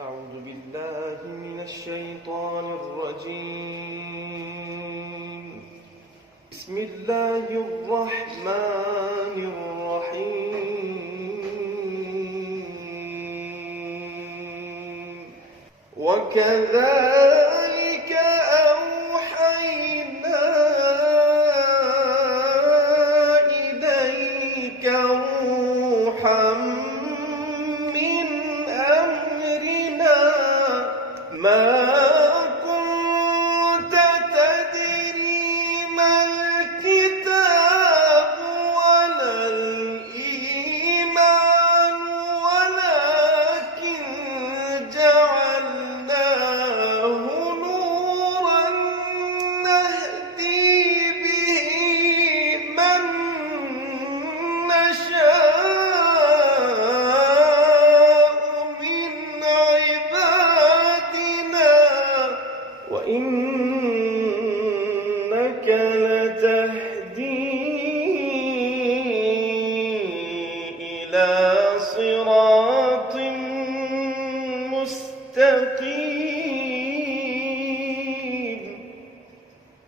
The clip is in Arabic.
أعوذ بالله من الشيطان الرجيم. بسم الله الرحمن الرحيم. وكذلك أوحينا إليك روحا من أمرنا ما كنت تدري ما الكتاب ولا الإيمان ولكن جعلناه نورا نهدي به من نشاء من عبادنا وإنك لتهدي إلى صراط مستقيم.